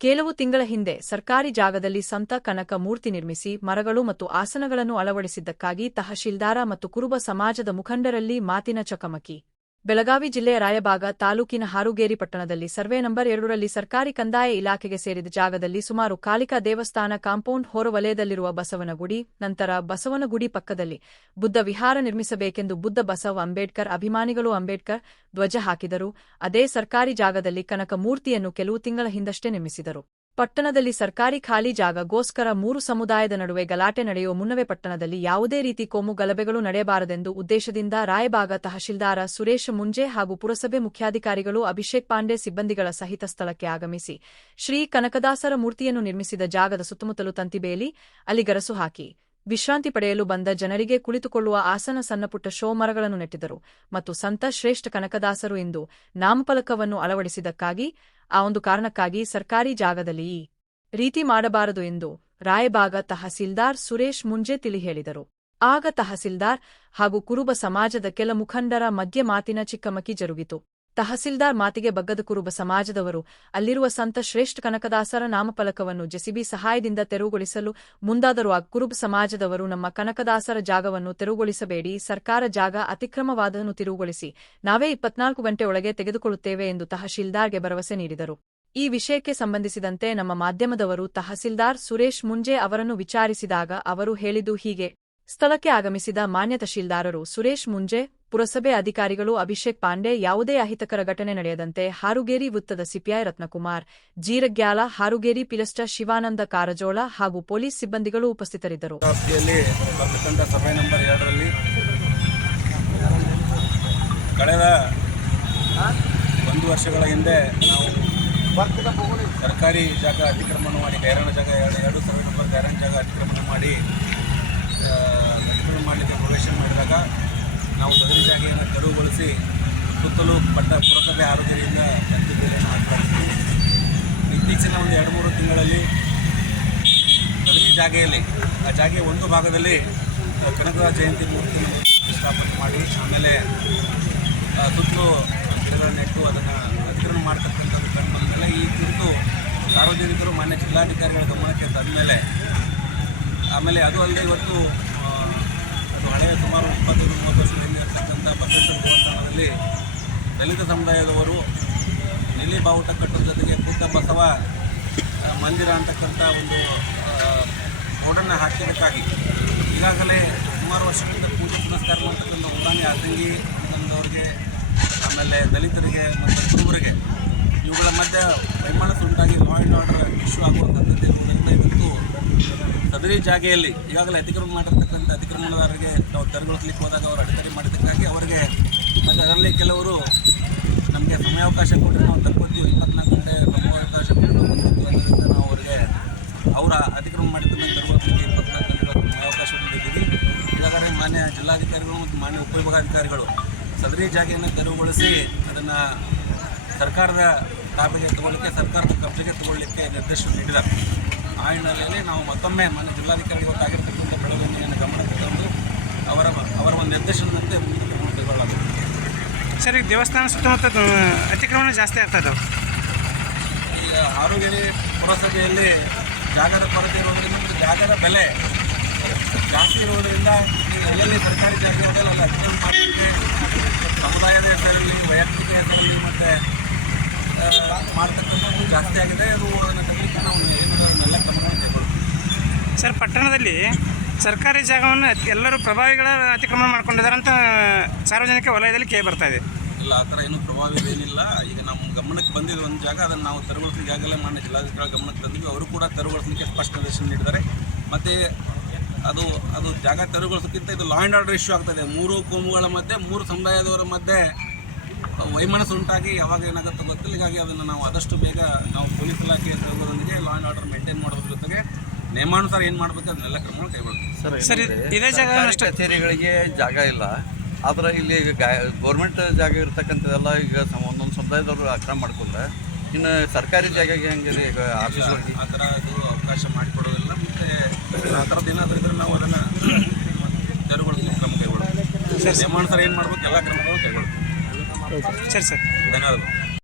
ಕೆಲವು ತಿಂಗಳ ಹಿಂದೆ ಸರ್ಕಾರಿ ಜಾಗದಲ್ಲಿ ಸಂತ ಕನಕ ಮೂರ್ತಿ ನಿರ್ಮಿಸಿ ಮರಗಳು ಮತ್ತು ಆಸನಗಳನ್ನು ಅಳವಡಿಸಿದ್ದಕ್ಕಾಗಿ ತಹಶೀಲ್ದಾರ ಮತ್ತು ಕುರುಬ ಸಮಾಜದ ಮುಖಂಡರಲ್ಲಿ ಮಾತಿನ ಚಕಮಕಿ. ಬೆಳಗಾವಿ ಜಿಲ್ಲೆಯ ರಾಯಬಾಗ ತಾಲೂಕಿನ ಹಾರುಗೇರಿ ಪಟ್ಟಣದಲ್ಲಿ ಸರ್ವೆ ನಂಬರ್ ಎರಡರಲ್ಲಿ ಸರ್ಕಾರಿ ಕಂದಾಯ ಇಲಾಖೆಗೆ ಸೇರಿದ ಜಾಗದಲ್ಲಿ ಸುಮಾರು ಕಾಲಿಕಾ ದೇವಸ್ಥಾನ ಕಾಂಪೌಂಡ್ ಹೊರವಲಯದಲ್ಲಿರುವ ಬಸವನಗುಡಿ, ನಂತರ ಬಸವನಗುಡಿ ಪಕ್ಕದಲ್ಲಿ ಬುದ್ಧ ವಿಹಾರ ನಿರ್ಮಿಸಬೇಕೆಂದು ಬುದ್ಧ ಬಸವ ಅಂಬೇಡ್ಕರ್, ಅಭಿಮಾನಿಗಳು ಅಂಬೇಡ್ಕರ್ ಧ್ವಜ ಹಾಕಿದರು. ಅದೇ ಸರ್ಕಾರಿ ಜಾಗದಲ್ಲಿ ಕನಕ ಮೂರ್ತಿಯನ್ನು ಕೆಲವು ತಿಂಗಳ ಹಿಂದಷ್ಟೇ ನಿರ್ಮಿಸಿದರು. ಪಟ್ಟಣದಲ್ಲಿ ಸರ್ಕಾರಿ ಖಾಲಿ ಜಾಗಗೋಸ್ಕರ ಮೂರು ಸಮುದಾಯದ ನಡುವೆ ಗಲಾಟೆ ನಡೆಯುವ ಮುನ್ನವೇ ಪಟ್ಟಣದಲ್ಲಿ ಯಾವುದೇ ರೀತಿ ಕೋಮು ಗಲಭೆಗಳು ನಡೆಯಬಾರದೆಂದು ಉದ್ದೇಶದಿಂದ ರಾಯಬಾಗ ತಹಶೀಲ್ದಾರ ಸುರೇಶ ಮುಂಜೆ ಹಾಗೂ ಪುರಸಭೆ ಮುಖ್ಯಾಧಿಕಾರಿಗಳು ಅಭಿಷೇಕ್ ಪಾಂಡೆ ಸಿಬ್ಬಂದಿಗಳ ಸಹಿತ ಸ್ಥಳಕ್ಕೆ ಆಗಮಿಸಿ ಶ್ರೀ ಕನಕದಾಸರ ಮೂರ್ತಿಯನ್ನು ನಿರ್ಮಿಸಿದ ಜಾಗದ ಸುತ್ತಮುತ್ತಲು ತಂತಿಬೇಲಿ ಅಲಿಗರಸು ಗರಸು ಹಾಕಿ. ವಿಶ್ರಾಂತಿ ಪಡೆಯಲು ಬಂದ ಜನರಿಗೆ ಕುಳಿತುಕೊಳ್ಳುವ ಆಸನ ಸಣ್ಣಪುಟ್ಟ ಶೋ ಮರಗಳನ್ನು ನೆಟ್ಟಿದರು ಮತ್ತು ಸಂತ ಶ್ರೇಷ್ಠ ಕನಕದಾಸರು ಎಂದು ನಾಮಫಲಕವನ್ನು ಅಳವಡಿಸಿದ್ದಕ್ಕಾಗಿ, ಆ ಒಂದು ಕಾರಣಕ್ಕಾಗಿ ಸರ್ಕಾರಿ ಜಾಗದಲ್ಲಿ ಈ ರೀತಿ ಮಾಡಬಾರದು ಎಂದು ರಾಯಬಾಗ ತಹಸೀಲ್ದಾರ್ ಸುರೇಶ್ ಮುಂಜೆ ತಿಳಿ ಹೇಳಿದರು. ಆಗ ತಹಸೀಲ್ದಾರ್ ಹಾಗೂ ಕುರುಬ ಸಮಾಜದ ಕೆಲ ಮುಖಂಡರ ಮಧ್ಯ ಮಾತಿನ ಚಿಕ್ಕಮಕಿ ಜರುಗಿತು. ತಹಸೀಲ್ದಾರ್ ಮಾತಿಗೆ ಬಗ್ಗದ ಕುರುಬ ಸಮಾಜದವರು. ಅಲ್ಲಿರುವ ಸಂತ ಶ್ರೇಷ್ಠ ಕನಕದಾಸರ ನಾಮಫಲಕವನ್ನು ಜೆಸಿಬಿ ಸಹಾಯದಿಂದ ತೆರವುಗೊಳಿಸಲು ಮುಂದಾದರೂ ಆ ಕುರುಬ ಸಮಾಜದವರು ನಮ್ಮ ಕನಕದಾಸರ ಜಾಗವನ್ನು ತೆರವುಗೊಳಿಸಬೇಡಿ. ಸರ್ಕಾರ ಜಾಗ ಅತಿಕ್ರಮವಾದನ್ನು ತಿರುವುಗೊಳಿಸಿ. ನಾವೇ ಇಪ್ಪತ್ನಾಲ್ಕು ಗಂಟೆ ತೆಗೆದುಕೊಳ್ಳುತ್ತೇವೆ ಎಂದು ತಹಶೀಲ್ದಾರ್ಗೆ ಭರವಸೆ ನೀಡಿದರು. ಈ ವಿಷಯಕ್ಕೆ ಸಂಬಂಧಿಸಿದಂತೆ ನಮ್ಮ ಮಾಧ್ಯಮದವರು ತಹಸೀಲ್ದಾರ್ ಸುರೇಶ್ ಮುಂಜೆ ಅವರನ್ನು ವಿಚಾರಿಸಿದಾಗ ಅವರು ಹೇಳಿದ್ದು ಹೀಗೆ. ಸ್ಥಳಕ್ಕೆ ಆಗಮಿಸಿದ ಮಾನ್ಯ ತಹಶೀಲ್ದಾರರು ಸುರೇಶ್ ಮುಂಜೆ ಪುರಸಭೆ ಅಧಿಕಾರಿಗಳು ಅಭಿಷೇಕ್ ಪಾಂಡೆ, ಯಾವುದೇ ಅಹಿತಕರ ಘಟನೆ ನಡೆಯದಂತೆ ಹಾರುಗೇರಿ ವೃತ್ತದ ಸಿಪಿಐ ರತ್ನಕುಮಾರ್, ಜೀರಗ್ಯಾಲ, ಹಾರುಗೇರಿ ಪಿಲಸ್ಟರ್ ಶಿವಾನಂದ ಕಾರಜೋಳ ಹಾಗೂ ಪೊಲೀಸ್ ಸಿಬ್ಬಂದಿಗಳು ಉಪಸ್ಥಿತರಿದ್ದರು. ಕಳೆದ ಒಂದು ವರ್ಷಗಳ ಹಿಂದೆ ನಾವು ಸರ್ಕಾರಿ ಜಾಗ ಅತಿಕ್ರಮಣ ಮಾಡಿ ಗೈರಾಣ ಜಾಗ ಎರಡು ಸಭೆ ನಂಬರ್ ಗೈರಾಣ ಜಾಗ ಅತಿಕ್ರಮಣ ಮಾಡಿ ಅತಿಕ್ರಮಣ ಮಾಡಲಿಕ್ಕೆ ಪ್ರವೇಶ ಮಾಡಿದಾಗ ನಾವು ಸದರಿ ಜಾಗೆಯನ್ನು ತೆರವುಗೊಳಿಸಿ ಸುತ್ತಲೂ ಪಟ್ಟ ಪುರಸಭೆ ಆರೋಗ್ಯದಿಂದ ತಂತಿ ಬೇರೆಯನ್ನು ಹಾಕ್ತಾ ಇದ್ವಿ. ಇತ್ತೀಚಿನ ಒಂದು ಎರಡು ಮೂರು ತಿಂಗಳಲ್ಲಿ ಸದರಿ ಜಾಗೆಯಲ್ಲಿ, ಆ ಜಾಗೆಯ ಒಂದು ಭಾಗದಲ್ಲಿ ಕನಕದಾಸ ಜಯಂತಿ ಮೂರ್ತಿಯನ್ನು ಸ್ಥಾಪನೆ ಮಾಡಿ, ಆಮೇಲೆ ಸುತ್ತಲೂ ಗಿಡಗಳನ್ನು ನೆಟ್ಟು ಅದನ್ನು ಅತಿಕ್ರಮಣ ಮಾಡ್ತಕ್ಕಂಥದ್ದು ಕಂಡು ಬಂದಮೇಲೆ ಈ ಕುರಿತು ಸಾರ್ವಜನಿಕರು, ಮಾನ್ಯ ಜಿಲ್ಲಾಧಿಕಾರಿಗಳ ಗಮನಕ್ಕೆ ತಂದ ಮೇಲೆ ಆಮೇಲೆ ಅದು ಅಲ್ಲದೆ ಇವತ್ತು ಸುಮಾರು ಇಪ್ಪತ್ತೈದು, ಮೂವತ್ತು ವರ್ಷದ ಹಿಂದೆ ಇರತಕ್ಕಂಥ ಬಸವೇಶ್ವರ ದೇವಸ್ಥಾನದಲ್ಲಿ ದಲಿತ ಸಮುದಾಯದವರು ನೆಲೆ ಬಾವುಟ ಕಟ್ಟೋದ್ರ ಜೊತೆಗೆ ಬುದ್ಧ ಬಸವ ಮಂದಿರ ಅಂತಕ್ಕಂಥ ಒಂದು ಬೋರ್ಡನ್ನು ಹಾಕಿದ್ದಕ್ಕಾಗಿ ಈಗಾಗಲೇ ಸುಮಾರು ವರ್ಷಗಳಿಂದ ಪೂಜೆ ಪುನಸ್ಕಾರ ಮಾಡ್ತಕ್ಕಂಥ ಉದಾನಿ ಆತಂಗಿ ಅಂತಂದವರಿಗೆ, ಆಮೇಲೆ ದಲಿತರಿಗೆ ಮತ್ತು ಕುರುಬರಿಗೆ ಇವುಗಳ ಮಧ್ಯೆ ವೈಮನಸ್ಸು ಉಂಟಾಗಿ ಲಾ ಆ್ಯಂಡ್ ಆರ್ಡರ್ ಇಶ್ಯೂ ಆಗುವಂಥದ್ದು ಸದರಿ ಜಾಗೆಯಲ್ಲಿ ಈಗಾಗಲೇ ಅತಿಕ್ರಮಣ ಮಾಡಿರ್ತಕ್ಕಂಥ ಅತಿಕ್ರಮಣದಾರರಿಗೆ ನಾವು ತೆರವುಗೊಳಿಸ್ಲಿಕ್ಕೆ ಹೋದಾಗ ಅವರು ಅಡೆತಡೆ ಮಾಡಿದ್ದಕ್ಕಾಗಿ ಅವರಿಗೆ ಮತ್ತು ಅದರಲ್ಲಿ ಕೆಲವರು ನಮಗೆ ಸಮಯಾವಕಾಶ ಕೊಟ್ಟರೆ ನಾವು ತಕ್ಕೊತೀವಿ ಇಪ್ಪತ್ನಾಲ್ಕು ಗಂಟೆ ಸಮಯಾವಕಾಶ ಕೊಟ್ಟು ತಕ್ಕೊತೀವಿ ಅದರಿಂದ ನಾವು ಅವರಿಗೆ ಅವರ ಅತಿಕ್ರಮಣ ನಂತರ ತೆರವುಗೊಳಿಸಲಿಕ್ಕೆ ಇಪ್ಪತ್ನಾಲ್ಕು ಗಂಟೆ ಸಮಯಾವಕಾಶ ನೀಡಿದ್ದೀವಿ. ಈಗಾಗಲೇ ಮಾನ್ಯ ಜಿಲ್ಲಾಧಿಕಾರಿಗಳು ಮತ್ತು ಮಾನ್ಯ ಉಪವಿಭಾಗಾಧಿಕಾರಿಗಳು ಸದರಿ ಜಾಗೆಯನ್ನು ತೆರವುಗೊಳಿಸಿ ಅದನ್ನು ಸರ್ಕಾರದ ತಾಬೆಗೆ ತಗೊಳ್ಳಿಕ್ಕೆ, ಸರ್ಕಾರದ ಕಬ್ಜೆಗೆ ತಗೊಳ್ಳಿಕ್ಕೆ ನಿರ್ದೇಶನ ನೀಡಿದ್ದಾರೆ. ಆ ಹಿನ್ನೆಲೆಯಲ್ಲಿ ನಾವು ಮತ್ತೊಮ್ಮೆ ಮಾನ್ಯ ಜಿಲ್ಲಾಧಿಕಾರಿಗಳು ಬೆಳವಣಿಗೆಯನ್ನು ಗಮನಕ್ಕೆ ತಂದು ಅವರ ಅವರ ಒಂದು ನಿರ್ದೇಶನದಂತೆ ಕ್ರಮ ಸರ್ ಈಗ ದೇವಸ್ಥಾನ ಸುತ್ತಮುತ್ತ ಅತಿಕ್ರಮಣ ಜಾಸ್ತಿ ಆಗ್ತದೆ ಈಗ ಆರೋಗ್ಯ ಪುರಸಭೆಯಲ್ಲಿ ಜಾಗದ ಕೊರತೆ ಇರುವುದರಿಂದ ಮತ್ತು ಜಾಗದ ಬೆಲೆ ಜಾಸ್ತಿ ಇರುವುದರಿಂದ ಎಲ್ಲೆಲ್ಲಿ ಸರ್ಕಾರಿ ಜಾಗ ಇರೋದಲ್ಲ ಅಲ್ಲಿ ಅತಿಕ್ರಮಣ ಮಾಡಲಿಕ್ಕೆ ಸಮುದಾಯದ ಹೆಸರಲ್ಲಿ ವೈಯಕ್ತಿಕ ಹೆಸರಲ್ಲಿ ಮತ್ತು ಮಾಡ್ತಕ್ಕಂಥದ್ದು ಜಾಸ್ತಿ ಆಗಿದೆ. ಅದು ಅದನ್ನು ತಗ್ಲಿಕ್ಕೆ ನಾವು ಏನಾದರೂ ಅದನ್ನೆಲ್ಲ ಕ್ರಮಗಳನ್ನು ಕೈಗೊಳ್ತೀವಿ ಸರ್ ಪಟ್ಟಣದಲ್ಲಿ ಸರ್ಕಾರಿ ಜಾಗವನ್ನು ಎಲ್ಲರೂ ಪ್ರಭಾವಿಗಳ ಅತಿಕ್ರಮಣ ಮಾಡ್ಕೊಂಡಿದ್ದಾರೆ ಅಂತ ಸಾರ್ವಜನಿಕ ವಲಯದಲ್ಲಿ ಕೇಳಿ ಬರ್ತಾ ಇದೆ. ಇಲ್ಲ, ಆ ಥರ ಏನು ಪ್ರಭಾವ ಏನಿಲ್ಲ. ಈಗ ನಮ್ಮ ಗಮನಕ್ಕೆ ಬಂದಿದ್ದ ಒಂದು ಜಾಗ, ಅದನ್ನು ನಾವು ತೆರವುಗೊಳಿಸಲಿಕ್ಕೆ ಈಗಾಗಲೇ ಮಾನ್ಯ ಜಿಲ್ಲಾಧಿಕಾರಿಗಳ ಗಮನಕ್ಕೆ ತಂದಿದ್ವಿ ಅವರು ಕೂಡ ತೆರವುಗೊಳಿಸಲಿಕ್ಕೆ ಸ್ಪಷ್ಟ ನಿರ್ದೇಶನ ನೀಡಿದ್ದಾರೆ. ಮತ್ತು ಅದು ಅದು ಜಾಗ ತೆರವುಗೊಳಿಸೋಕ್ಕಿಂತ ಇದು ಲಾ ಆ್ಯಂಡ್ ಆರ್ಡರ್ ಇಶ್ಯೂ ಆಗ್ತದೆ. ಮೂರು ಕೋಮುಗಳ ಮಧ್ಯೆ, ಮೂರು ಸಮುದಾಯದವರ ಮಧ್ಯೆ ವೈಮನಸ್ಸು ಉಂಟಾಗಿ ಯಾವಾಗ ಏನಾಗುತ್ತೋ ಗೊತ್ತಿಲ್ಲ. ಹೀಗಾಗಿ ಅದನ್ನು ನಾವು ಆದಷ್ಟು ಬೇಗ ನಾವು ಪೊಲೀಸ್ ಇಲಾಖೆ ತೆರವುಗಳೊಂದಿಗೆ ಲಾ ಆ್ಯಂಡ್ ಆರ್ಡರ್ ಮೇಂಟೈನ್ ಮಾಡೋದ್ರ ಜೊತೆಗೆ ನಿಯಮಾನುಸಾರ ಏನು ಮಾಡಬೇಕು ಅದನ್ನೆಲ್ಲ ಕ್ರಮಗಳು ಕೈಗೊಳ್ತೀವಿ ಸರ್ ಇದೇ ಜಾಗ ಕಚೇರಿಗಳಿಗೆ ಜಾಗ ಇಲ್ಲ. ಆದ್ರೆ ಇಲ್ಲಿ ಗೌರ್ಮೆಂಟ್ ಜಾಗ ಇರ್ತಕ್ಕಂಥದ್ದೆಲ್ಲ ಈಗ ಒಂದೊಂದು ಸಮುದಾಯದವರು ಅಕ್ರಮ ಮಾಡ್ಕೊಂಡ್ರೆ ಇನ್ನು ಸರ್ಕಾರಿ ಜಾಗಕ್ಕೆ ಹೆಂಗಿದೆ ಈಗ ಆಫೀಸ್ ಆ ಥರ ಅದು ಅವಕಾಶ ಮಾಡಿಕೊಡೋದಿಲ್ಲ. ಮತ್ತು ಆ ಥರದ್ದು ಏನಾದರೂ ಇದ್ರೆ ನಾವು ಅದನ್ನು ತೆರವುಗೊಳಿಸಲಿಕ್ಕೆ ಕ್ರಮ ಕೈಗೊಳ್ತೀವಿ ನಿಯಮಾನುಸಾರ ಏನು ಮಾಡ್ಬೇಕು ಎಲ್ಲ ಕ್ರಮಗಳು ಕೈಗೊಳ್ತೀವಿ ಸರಿ ಸರ್. ಧನ್ಯವಾದಗಳು.